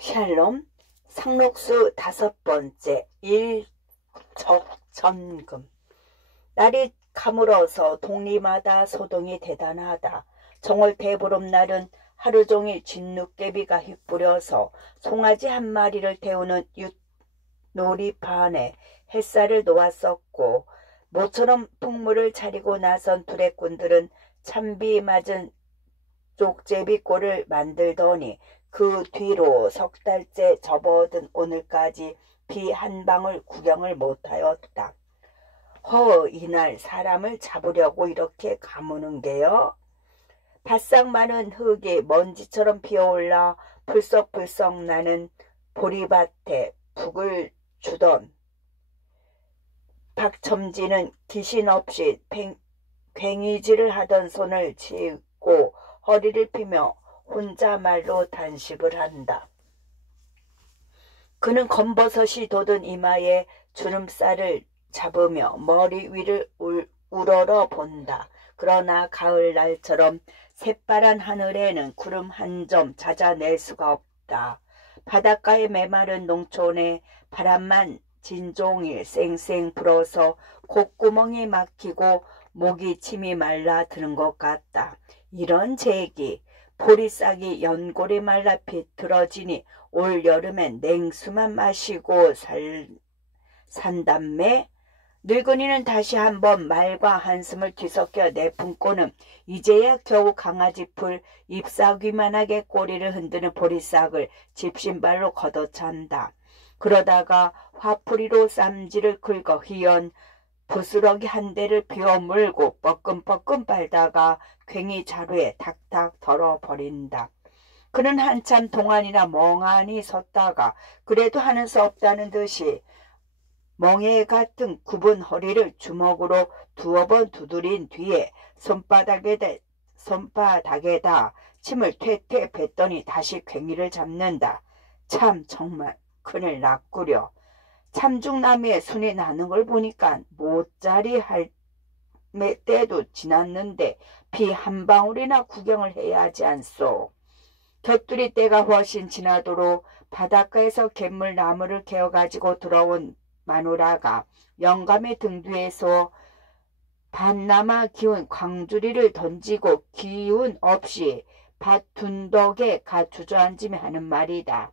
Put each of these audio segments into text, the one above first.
샬롬 상록수 5번째 일적전금. 날이 가물어서 동리마다 소동이 대단하다. 정월 대보름날은 하루종일 진눈깨비가 휘뿌려서 송아지 한 마리를 태우는 놀이판에 햇살을 놓았었고, 모처럼 풍물을 차리고 나선 두레꾼들은 찬비 맞은 쪽제비꼴을 만들더니 그 뒤로 석 달째 접어든 오늘까지 비 한 방울 구경을 못하였다. 이날 사람을 잡으려고 이렇게 가무는 게요? 바싹 마른 흙이 먼지처럼 피어올라 불썩불썩 나는 보리밭에 북을 주던 박첨지는 기신 없이 괭이질을 하던 손을 쥐고 허리를 피며 혼자말로 단식을 한다. 그는 검버섯이 돋은 이마에 주름살을 잡으며 머리 위를 우러러 본다. 그러나 가을날처럼 새파란 하늘에는 구름 한 점 찾아낼 수가 없다. 바닷가의 메마른 농촌에 바람만 진종일 쌩쌩 불어서 콧구멍이 막히고 목이 침이 말라 드는 것 같다. 이런 제기, 보리싹이 연골이 말라 비틀어지니 올 여름엔 냉수만 마시고 산다매. 늙은이는 다시 한번 말과 한숨을 뒤섞여 내품고는 이제야 겨우 강아지풀 잎사귀만하게 꼬리를 흔드는 보리싹을 집신발로 걷어찬다. 그러다가 화풀이로 쌈지를 긁어 휘연 부스러기 한 대를 비워 물고 뻐끔뻐끔 빨다가 괭이 자루에 탁탁 덜어버린다. 그는 한참 동안이나 멍하니 섰다가 그래도 하는 수 없다는 듯이 멍에 같은 굽은 허리를 주먹으로 두어 번 두드린 뒤에 손바닥에다 침을 퇴퇴 뱉더니 다시 괭이를 잡는다. 참 정말 큰일 났구려. 참중나무에 순이 나는 걸 보니까 모짜리 할 때도 지났는데 비 한 방울이나 구경을 해야 하지 않소. 곁들이 때가 훨씬 지나도록 바닷가에서 갯물나무를 개어가지고 들어온 마누라가 영감의 등 뒤에서 반나마 기운 광주리를 던지고 기운 없이 밭 둔덕에 가 주저앉으며 하는 말이다.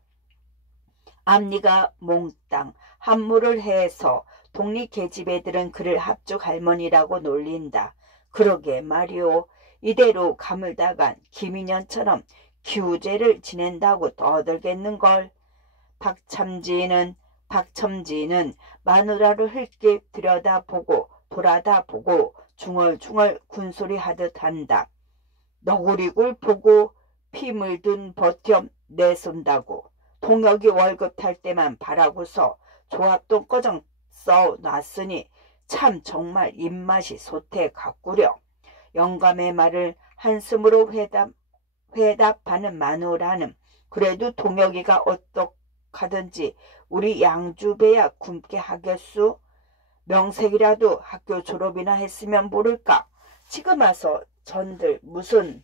앞니가 몽땅 한물을 해서 동리 계집애들은 그를 합죽 할머니라고 놀린다. 그러게 말이오. 이대로 가물다간 김인년처럼 기우제를 지낸다고 떠들겠는걸. 박첨지는 마누라를 흘낏 들여다보고 돌아다보고 중얼중얼 군소리 하듯 한다. 너구리굴 보고 피 물든 버텀 내쏜다고. 동혁이 월급 탈 때만 바라고서 조합돈 꺼정 써놨으니 참 정말 입맛이 솟해 갔구려. 영감의 말을 한숨으로 회답하는 마누라는 그래도 동혁이가 어떡하든지 우리 양주배야 굶게 하겠수? 명색이라도 학교 졸업이나 했으면 모를까. 지금 와서 전들 무슨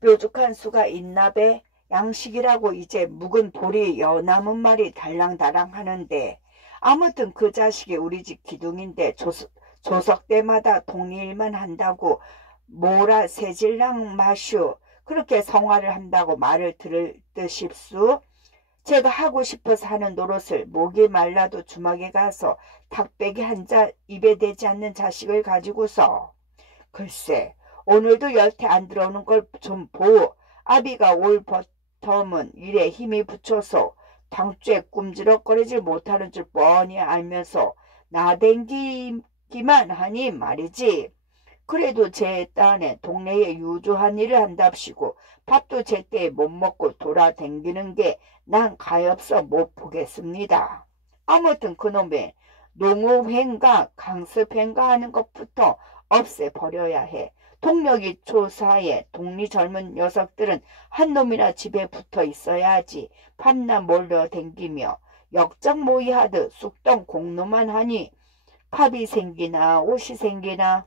뾰족한 수가 있나배? 양식이라고 이제 묵은 보리 여남은 말이 달랑달랑 하는데, 아무튼 그 자식이 우리 집 기둥인데 조석 때마다 동리일만 한다고 뭐라 새질랑 마슈 그렇게 성화를 한다고 말을 들을 듯싶수? 제가 하고 싶어서 하는 노릇을 목이 말라도 주막에 가서 닭배기 한 자 입에 대지 않는 자식을 가지고서. 글쎄 오늘도 여태 안 들어오는 걸 좀 보오. 아비가 올 버텀은 일에 힘이 붙여서 당초에 꿈지럭거리지 못하는 줄 뻔히 알면서 나댕기기만 하니 말이지. 그래도 제 딴에 동네에 유조한 일을 한답시고 밥도 제때 못 먹고 돌아댕기는 게 난 가엾어 못 보겠습니다. 아무튼 그놈의 농우행가 강습행가 하는 것부터 없애버려야 해. 동력이 초사에 동리 젊은 녀석들은 한 놈이나 집에 붙어 있어야지. 밤낮 몰려댕기며 역장모의하듯 쑥덩 공로만 하니 밥이 생기나 옷이 생기나.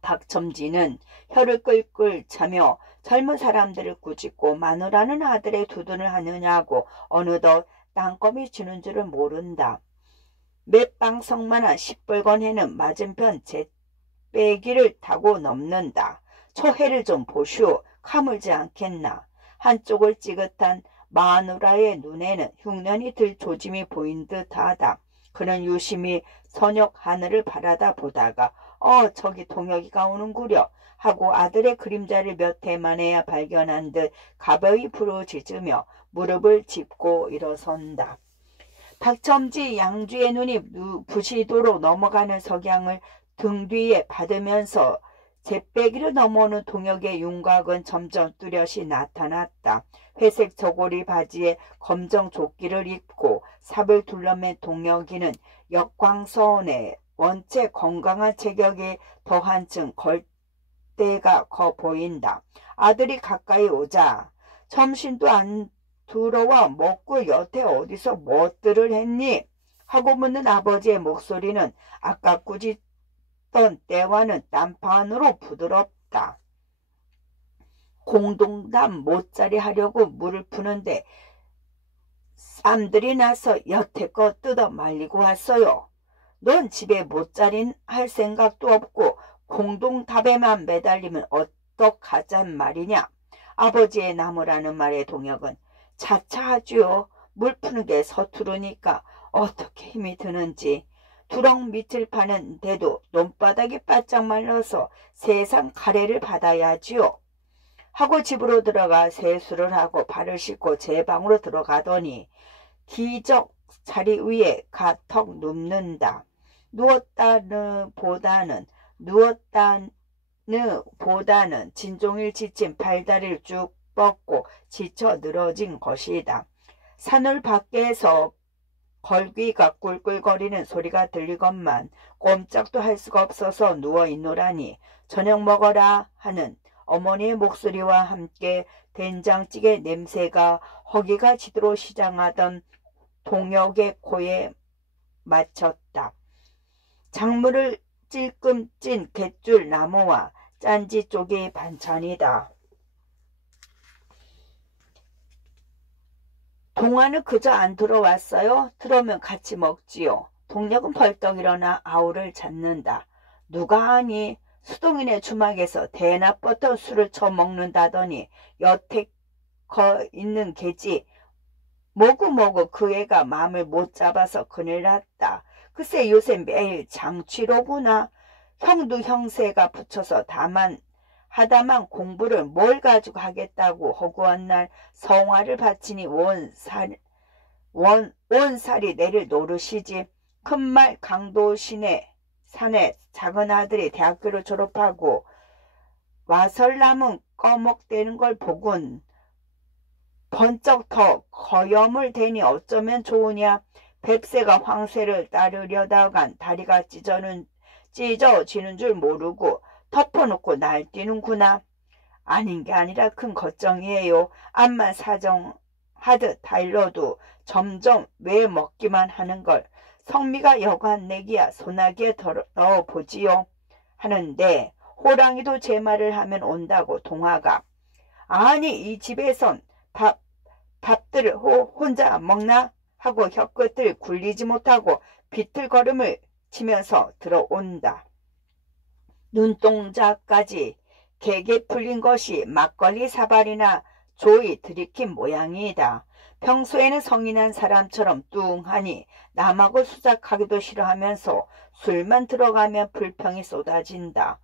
박첨지는 혀를 끌끌 차며 젊은 사람들을 꾸짖고 마누라는 아들의 두둔을 하느냐고 어느덧 땅거미 주는 줄을 모른다. 몇 방석만한 시뻘건 해는 맞은편 잿배기를 타고 넘는다. 초해를 좀 보시오. 가물지 않겠나. 한쪽을 찌긋한 마누라의 눈에는 흉년이 들 조짐이 보인 듯하다. 그는 유심히 선역 하늘을 바라다 보다가 저기 동혁이가 오는구려 하고 아들의 그림자를 몇 해 만에야 발견한 듯 가벼이 부르짖으며 무릎을 짚고 일어선다. 박첨지 양주의 눈이 부시도로 넘어가는 석양을 등 뒤에 받으면서 잿배기를 넘어오는 동혁의 윤곽은 점점 뚜렷이 나타났다. 회색 저고리 바지에 검정 조끼를 입고 삽을 둘러맨 동혁이는 역광선에 원체 건강한 체격에 더한층 걸대가 커 보인다. 아들이 가까이 오자 점심도 안 들어와 먹고 여태 어디서 뭣들을 했니? 하고 묻는 아버지의 목소리는 아까 꾸짖던 때와는 딴판으로 부드럽다. 공동담 못자리 하려고 물을 푸는데 쌈들이 나서 여태껏 뜯어 말리고 왔어요. 넌 집에 못자린 할 생각도 없고 공동답에만 매달리면 어떡하잔 말이냐. 아버지의 나무라는 말에 동혁은 자차하지요. 물 푸는 게 서투르니까 어떻게 힘이 드는지. 두렁 밑을 파는데도 논바닥이 바짝 말라서 세상 가래를 받아야지요. 하고 집으로 들어가 세수를 하고 발을 씻고 제 방으로 들어가더니 기적 자리 위에 가턱 눕는다. 누웠다는 보다는 진종일 지친 팔다리를 쭉 뻗고 지쳐 늘어진 것이다. 산울 밖에서 걸귀가 꿀꿀거리는 소리가 들리건만 꼼짝도 할 수가 없어서 누워있노라니 저녁 먹어라 하는 어머니의 목소리와 함께 된장찌개 냄새가 허기가 지도록 시장하던 동혁의 코에 맞췄다. 작물을 찔끔 찐 갯줄 나무와 짠지 쪽이 반찬이다. 동화는 그저 안 들어왔어요? 들어오면 같이 먹지요. 동혁은 벌떡 일어나 아우를 찾는다. 누가 하니 수동이네 주막에서 대낮부터 술을 처먹는다더니 여태 있는 개지 뭐고 그 애가 마음을 못 잡아서 큰일 났다. 글쎄 요새 매일 장취로구나. 형도 형세가 붙여서 하다만 공부를 뭘 가지고 하겠다고 허구한 날 성화를 바치니 원살이 내릴 노릇이지. 큰말 강도시내 산에 작은 아들이 대학교를 졸업하고 와설남은 꺼먹대는 걸 보곤 번쩍 더 거염을 대니 어쩌면 좋으냐. 뱁새가 황새를 따르려다간 다리가 찢어지는 줄 모르고 덮어놓고 날뛰는구나. 아닌 게 아니라 큰 걱정이에요. 암만 사정하듯 달려도 점점 왜 먹기만 하는 걸. 성미가 여간 내기야 소나기에 넣어보지요. 하는데 호랑이도 제 말을 하면 온다고 동화가. 아니 이 집에선 밥들을 혼자 안 먹나? 하고 혀끝을 굴리지 못하고 비틀걸음을 치면서 들어온다. 눈동자까지 개게 풀린 것이 막걸리 사발이나 조이 들이킨 모양이다. 평소에는 성인한 사람처럼 뚱하니 남하고 수작하기도 싫어하면서 술만 들어가면 불평이 쏟아진다.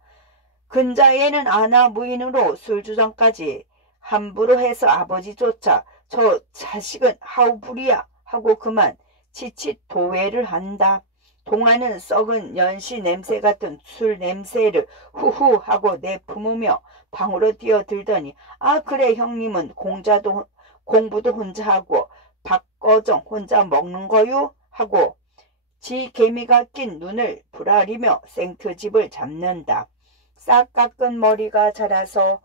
근자에는 아나 무인으로 술주정까지 함부로 해서 아버지조차 저 자식은 하우불이야 하고 그만 지칫 도외를 한다. 동화는 썩은 연시 냄새 같은 술 냄새를 후후 하고 내뿜으며 방으로 뛰어들더니 아 그래 형님은 공부도 혼자 하고 박거정 혼자 먹는 거요? 하고 지 개미가 낀 눈을 부라리며 생트집을 잡는다. 싹 깎은 머리가 자라서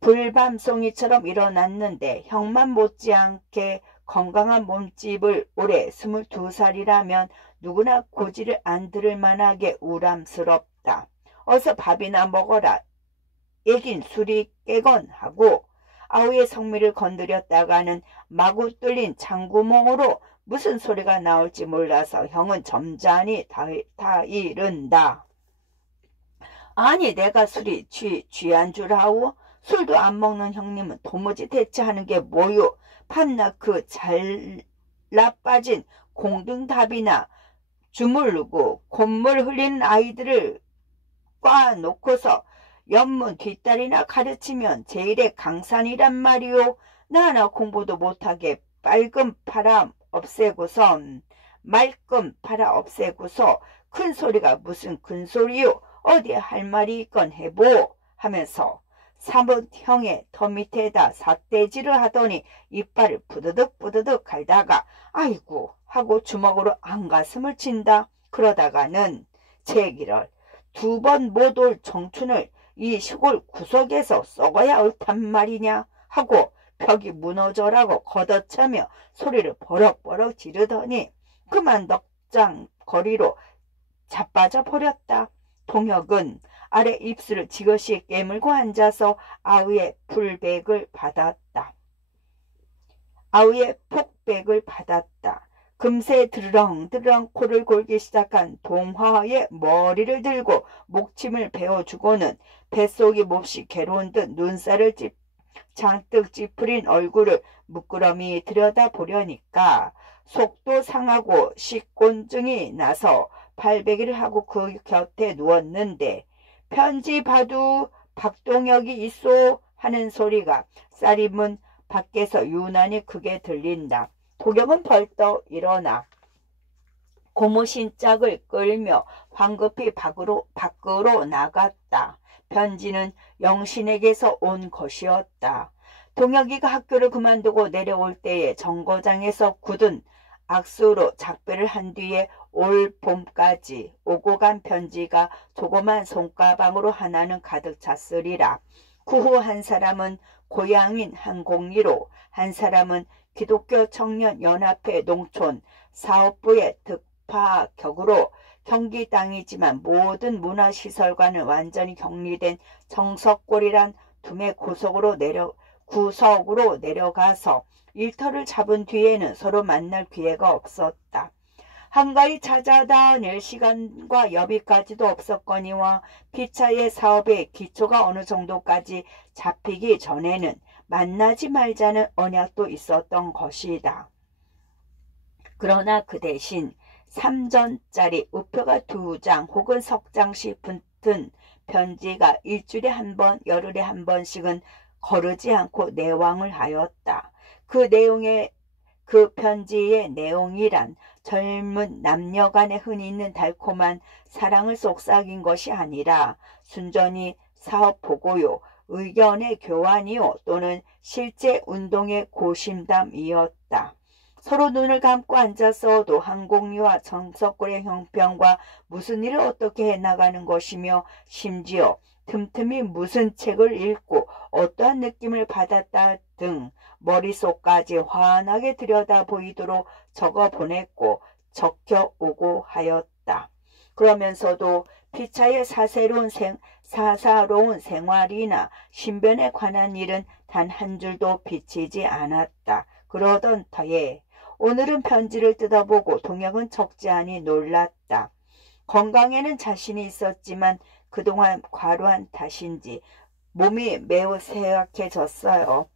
불밤송이처럼 일어났는데 형만 못지않게 건강한 몸집을 올해 22살이라면 누구나 고지를 안 들을 만하게 우람스럽다. 어서 밥이나 먹어라. 얘긴 술이 깨건 하고 아우의 성미를 건드렸다가는 마구 뚫린 창구멍으로 무슨 소리가 나올지 몰라서 형은 점잖이 다 이른다. 아니 내가 술이 취한 줄 아오? 술도 안 먹는 형님은 도무지 대체하는 게 뭐요? 판나 그 잘라 빠진 공등답이나 주물르고 콧물 흘리는 아이들을 꽈놓고서 연문 뒷다리나 가르치면 제일의 강산이란 말이오. 나 하나 공부도 못하게 말끔 팔아 없애고서 큰 소리가 무슨 큰 소리요. 어디 할 말이 있건 해보 하면서 사뭇 형의 더 밑에다 삿대질을 하더니 이빨을 부드득 갈다가 아이고 하고 주먹으로 안가슴을 친다. 그러다가는 제기를 2번 못 올 청춘을 이 시골 구석에서 썩어야 옳단 말이냐 하고 벽이 무너져라고 걷어차며 소리를 버럭버럭 지르더니 그만 넉장거리로 자빠져 버렸다. 동혁은 아래 입술을 지그시 깨물고 앉아서 아우의 폭백을 받았다. 금세 드르렁 코를 골기 시작한 동화의 머리를 들고 목침을 베어주고는 뱃속이 몹시 괴로운 듯 눈살을 잔뜩 찌푸린 얼굴을 무끄러미 들여다보려니까 속도 상하고 식곤증이 나서 발베개를 하고 그 곁에 누웠는데 편지 봐도 박동혁이 있소 하는 소리가 쌀이문 밖에서 유난히 크게 들린다. 동혁은 벌떡 일어나 고무신짝을 끌며 황급히 밖으로 나갔다. 편지는 영신에게서 온 것이었다. 동혁이가 학교를 그만두고 내려올 때에 정거장에서 굳은 악수로 작별을 한 뒤에 올 봄까지 오고 간 편지가 조그만 손가방으로 하나는 가득 찼으리라. 그 후 한 사람은 고향인 한곡리로, 한 사람은 기독교 청년연합회 농촌 사업부의 특파격으로 경기 땅이지만 모든 문화시설과는 완전히 격리된 정석골이란 둠의 구석으로 내려가서 일터를 잡은 뒤에는 서로 만날 기회가 없었다. 한가히 찾아다닐 시간과 여비까지도 없었거니와 피차의 사업의 기초가 어느 정도까지 잡히기 전에는 만나지 말자는 언약도 있었던 것이다. 그러나 그 대신 3전짜리 우표가 2장 혹은 석 장씩 붙은 편지가 일주일에 한 번, 열흘에 한 번씩은 거르지 않고 내왕을 하였다. 그 편지의 내용이란 젊은 남녀간에 흔히 있는 달콤한 사랑을 속삭인 것이 아니라 순전히 사업 보고요, 의견의 교환이요 또는 실제 운동의 고심담이었다. 서로 눈을 감고 앉아서도 한곡리와 정석골의 형편과 무슨 일을 어떻게 해나가는 것이며 심지어 틈틈이 무슨 책을 읽고 어떠한 느낌을 받았다 등 머릿속까지 환하게 들여다보이도록 적어보냈고 적혀오고 하였다. 그러면서도 피차의 사사로운 생활이나 신변에 관한 일은 단 한 줄도 비치지 않았다. 그러던 터에 오늘은 편지를 뜯어보고 동혁은 적지 않이 놀랐다. 건강에는 자신이 있었지만 그동안 과로한 탓인지 몸이 매우 쇠약해졌어요.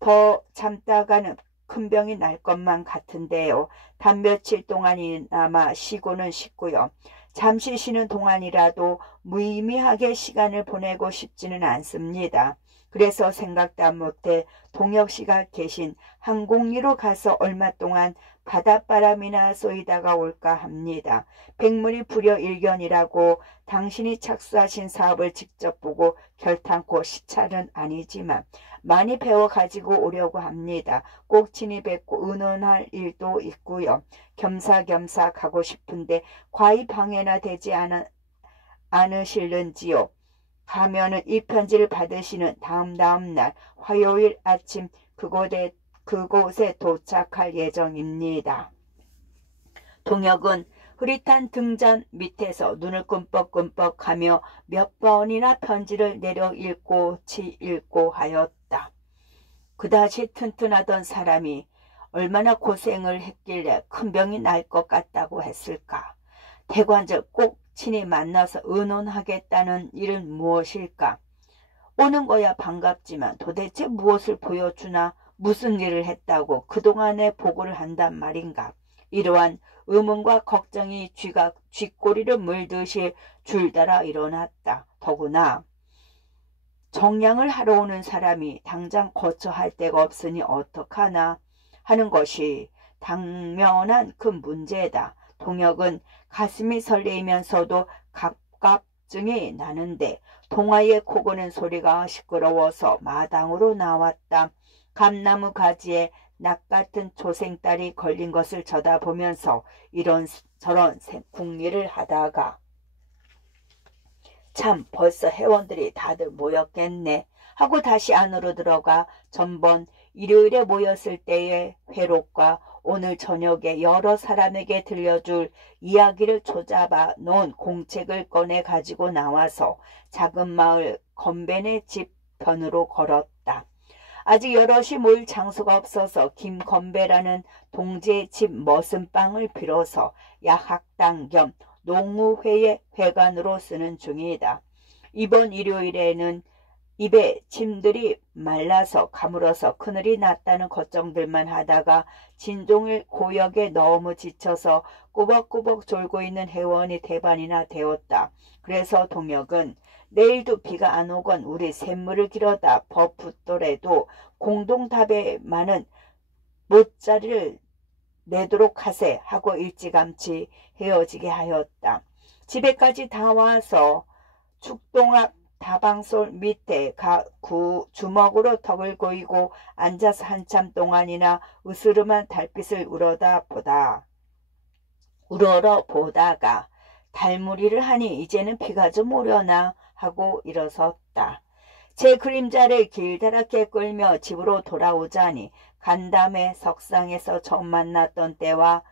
더 참다가는 큰 병이 날 것만 같은데요. 단 며칠 동안이나마 쉬고는 싶고요. 잠시 쉬는 동안이라도 무의미하게 시간을 보내고 싶지는 않습니다. 그래서 생각도 못해 동혁 씨가 계신 한곡리로 가서 얼마 동안 바닷바람이나 쏘이다가 올까 합니다. 백문이 불여일견이라고 당신이 착수하신 사업을 직접 보고 결탄코 시찰은 아니지만 많이 배워가지고 오려고 합니다. 꼭 친히 뵙고 의논할 일도 있고요. 겸사겸사 가고 싶은데 과히 방해나 되지 않으실는지요. 가면은 이 편지를 받으시는 다음 날 화요일 아침 그곳에 도착할 예정입니다. 동혁은 흐릿한 등잔 밑에서 눈을 끔뻑끔뻑하며 몇 번이나 편지를 내려 읽고 읽고 하였다. 그다지 튼튼하던 사람이 얼마나 고생을 했길래 큰 병이 날 것 같다고 했을까? 대관절 꼭 친히 만나서 의논하겠다는 일은 무엇일까? 오는 거야 반갑지만 도대체 무엇을 보여주나 무슨 일을 했다고 그동안에 보고를 한단 말인가? 이러한 의문과 걱정이 쥐꼬리를 물듯이 줄따라 일어났다. 더구나 정량을 하러 오는 사람이 당장 거처할 데가 없으니 어떡하나 하는 것이 당면한 큰 문제다. 동혁은 가슴이 설레이면서도 갑갑증이 나는데 동화의 코고는 소리가 시끄러워서 마당으로 나왔다. 감나무 가지에 낙같은 초생딸이 걸린 것을 쳐다보면서 이런저런 궁리를 하다가 참 벌써 회원들이 다들 모였겠네 하고 다시 안으로 들어가 전번 일요일에 모였을 때의 회록과 오늘 저녁에 여러 사람에게 들려줄 이야기를 조잡아 놓은 공책을 꺼내 가지고 나와서 작은 마을 건배네 집 편으로 걸었다. 아직 여럿이 모일 장소가 없어서 김건배라는 동지의 집 머슴방을 빌어서 야학당 겸 농우회의 회관으로 쓰는 중이다. 이번 일요일에는 입에 침들이 말라서 가물어서 그늘이 났다는 걱정들만 하다가 진종일 고역에 너무 지쳐서 꾸벅꾸벅 졸고 있는 회원이 대반이나 되었다. 그래서 동혁은 내일도 비가 안 오건 우리 샘물을 길어다 버붙더라도 공동답에만은 못자리를 내도록 하세 하고 일찌감치 헤어지게 하였다. 집에까지 다 와서 축동 앞 다방솔 밑에 주먹으로 턱을 고이고 앉아서 한참 동안이나 으스름한 달빛을 우러러 보다가 달무리를 하니 이제는 비가 좀 오려나 하고 일어섰다. 제 그림자를 길다랗게 끌며 집으로 돌아오자니 간담회 석상에서 처음 만났던 때와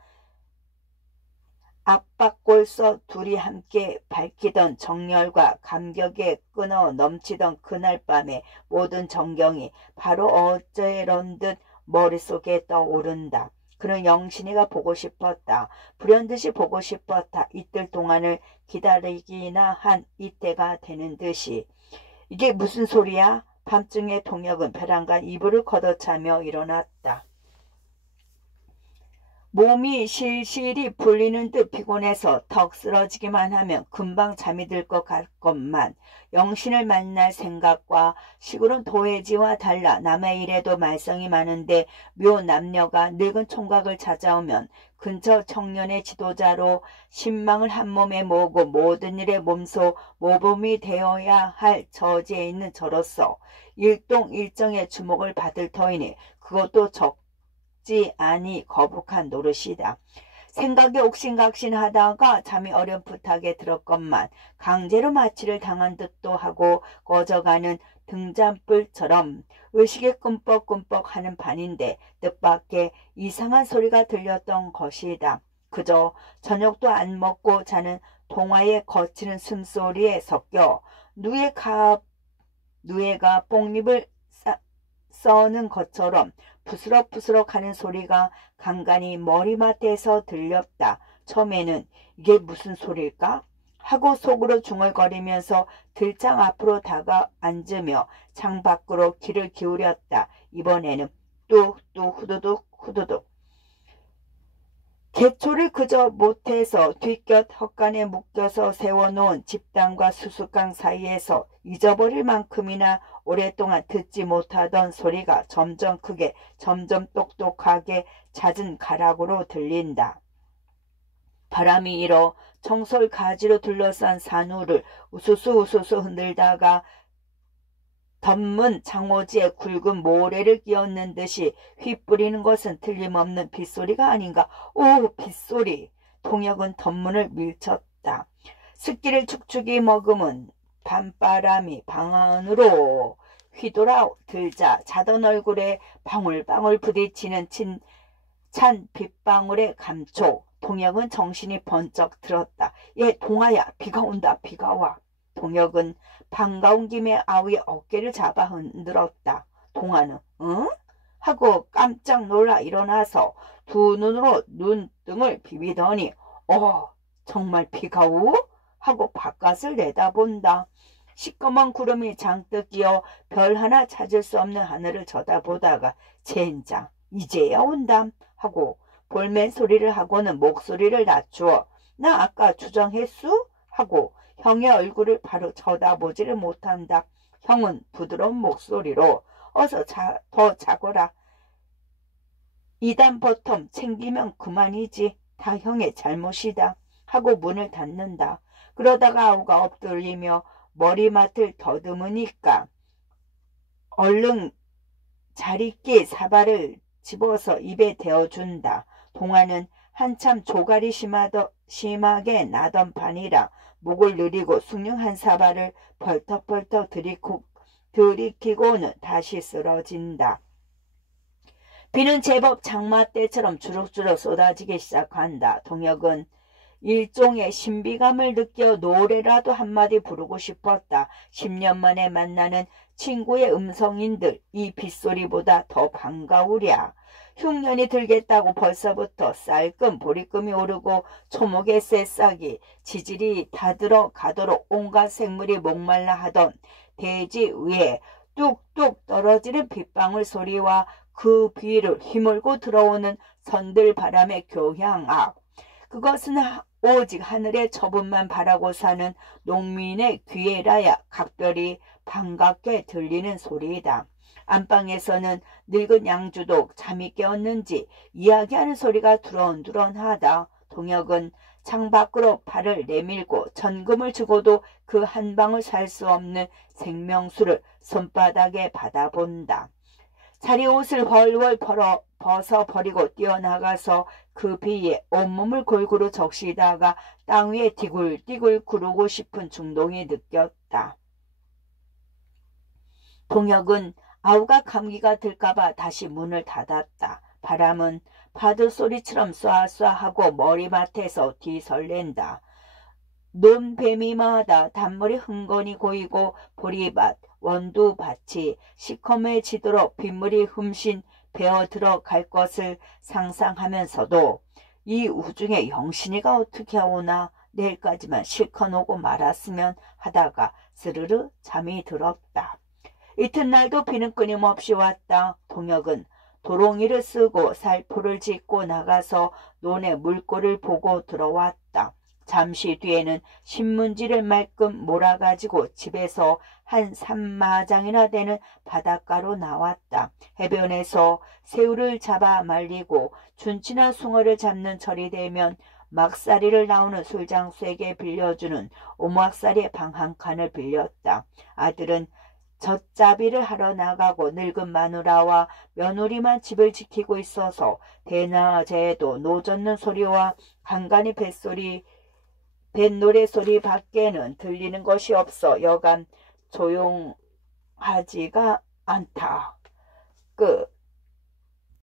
압박골서 둘이 함께 밝히던 정열과 감격에 끊어 넘치던 그날 밤의 모든 정경이 바로 어제런 듯 머릿속에 떠오른다. 그는 영신이가 보고 싶었다. 불현듯이 보고 싶었다. 이틀 동안을 기다리기나 한 이때가 되는 듯이. 이게 무슨 소리야? 밤중에 동혁은 벼랑간 이불을 걷어차며 일어났다. 몸이 실실이 풀리는 듯 피곤해서 턱 쓰러지기만 하면 금방 잠이 들 것 같건만 영신을 만날 생각과 시골은 도해지와 달라 남의 일에도 말썽이 많은데 묘 남녀가 늙은 총각을 찾아오면 근처 청년의 지도자로 신망을 한 몸에 모으고 모든 일에 몸소 모범이 되어야 할 처지에 있는 저로서 일동일정의 주목을 받을 터이니 그것도 아니 거북한 노릇이다. 생각에 옥신각신하다가 잠이 어렴풋하게 들었건만 강제로 마취를 당한 듯도 하고 꺼져가는 등잔불처럼 의식에 끔뻑끔뻑하는 판인데 뜻밖의 이상한 소리가 들렸던 것이다. 그저 저녁도 안 먹고 자는 동화의 거치는 숨소리에 섞여 누에가 뽕잎을 써는 것처럼 부스럭부스럭 하는 소리가 간간히 머리맡에서 들렸다. 처음에는 이게 무슨 소리일까? 하고 속으로 중얼거리면서 들장 앞으로 다가 앉으며 창밖으로 귀를 기울였다. 이번에는 뚝뚝 후두둑 후두둑. 개초를 그저 못해서 뒷곁 헛간에 묶여서 세워놓은 집당과 수수깡 사이에서 잊어버릴 만큼이나 오랫동안 듣지 못하던 소리가 점점 크게 점점 똑똑하게 잦은 가락으로 들린다. 바람이 일어 청솔 가지로 둘러싼 산후를 우수수 흔들다가 덤문 창호지에 굵은 모래를 끼얹는 듯이 휘뿌리는 것은 틀림없는 빗소리가 아닌가. 오, 빗소리. 동혁은 덤문을 밀쳤다. 습기를 축축이 머금은 밤바람이 방 안으로 휘돌아 들자 자던 얼굴에 방울방울 부딪히는 찬 빗방울의 감촉, 동혁은 정신이 번쩍 들었다. 예, 동아야, 비가 온다. 비가 와. 동혁은 반가운 김에 아우의 어깨를 잡아 흔들었다. 동아는 응? 하고 깜짝 놀라 일어나서 두 눈으로 눈등을 비비더니 정말 비가 오? 하고 바깥을 내다본다. 시꺼먼 구름이 장뜩 끼어 별 하나 찾을 수 없는 하늘을 쳐다보다가 젠장 이제야 온다 하고 볼멘 소리를 하고는 목소리를 낮추어 나 아까 주정했수? 하고 형의 얼굴을 바로 쳐다보지를 못한다. 형은 부드러운 목소리로 어서 더 자거라. 이단 버텀 챙기면 그만이지. 다 형의 잘못이다. 하고 문을 닫는다. 그러다가 아우가 엎드리며 머리맡을 더듬으니까 얼른 자리끼 사발을 집어서 입에 대어준다. 동아는 한참 조갈이 심하게 나던 판이라 목을 느리고 숭늉 한 사발을 벌떡벌떡 들이키고는 다시 쓰러진다. 비는 제법 장마 때처럼 주룩주룩 쏟아지기 시작한다. 동혁은 일종의 신비감을 느껴 노래라도 한마디 부르고 싶었다. 10년 만에 만나는 친구의 음성인들 이 빗소리보다 더 반가우랴. 흉년이 들겠다고 벌써부터 쌀금 보리금이 오르고 초목의 새싹이 지질이 다들어 가도록 온갖 생물이 목말라 하던 대지 위에 뚝뚝 떨어지는 빗방울 소리와 그 비를 휘몰고 들어오는 선들바람의 교향악. 그것은 오직 하늘의 처분만 바라고 사는 농민의 귀에라야 각별히 반갑게 들리는 소리이다. 안방에서는 늙은 양주도 잠이 깨었는지 이야기하는 소리가 두런두런하다. 동혁은 창밖으로 발을 내밀고 전금을 주고도 그 한 방울 살 수 없는 생명수를 손바닥에 받아본다. 자리 옷을 훨훨 벗어버리고 뛰어나가서 그 비에 온몸을 골고루 적시다가 땅 위에 디굴디굴 구르고 싶은 충동이 느꼈다. 동혁은 아우가 감기가 들까봐 다시 문을 닫았다. 바람은 파도 소리처럼 쏴쏴하고 머리맡에서 뒤설렌다. 논배미마다 단물이 흥건히 고이고 보리밭, 원두밭이 시커매지도록 빗물이 흠씬 베어 들어갈 것을 상상하면서도 이 우중에 영신이가 어떻게 오나 내일까지만 실컷 오고 말았으면 하다가 스르르 잠이 들었다. 이튿날도 비는 끊임없이 왔다. 동혁은 도롱이를 쓰고 살포를 짓고 나가서 논의 물꼬를 보고 들어왔다. 잠시 뒤에는 신문지를 말끔 몰아가지고 집에서 한 3마장이나 되는 바닷가로 나왔다. 해변에서 새우를 잡아 말리고 준치나 숭어를 잡는 철이 되면 막사리를 나오는 술장수에게 빌려주는 오막사리의 방 한 칸을 빌렸다. 아들은 젖잡이를 하러 나가고 늙은 마누라와 며느리만 집을 지키고 있어서 대낮에도 노젓는 소리와 간간히 뱃노래 소리 밖에는 들리는 것이 없어 여간 조용하지가 않다. 끝.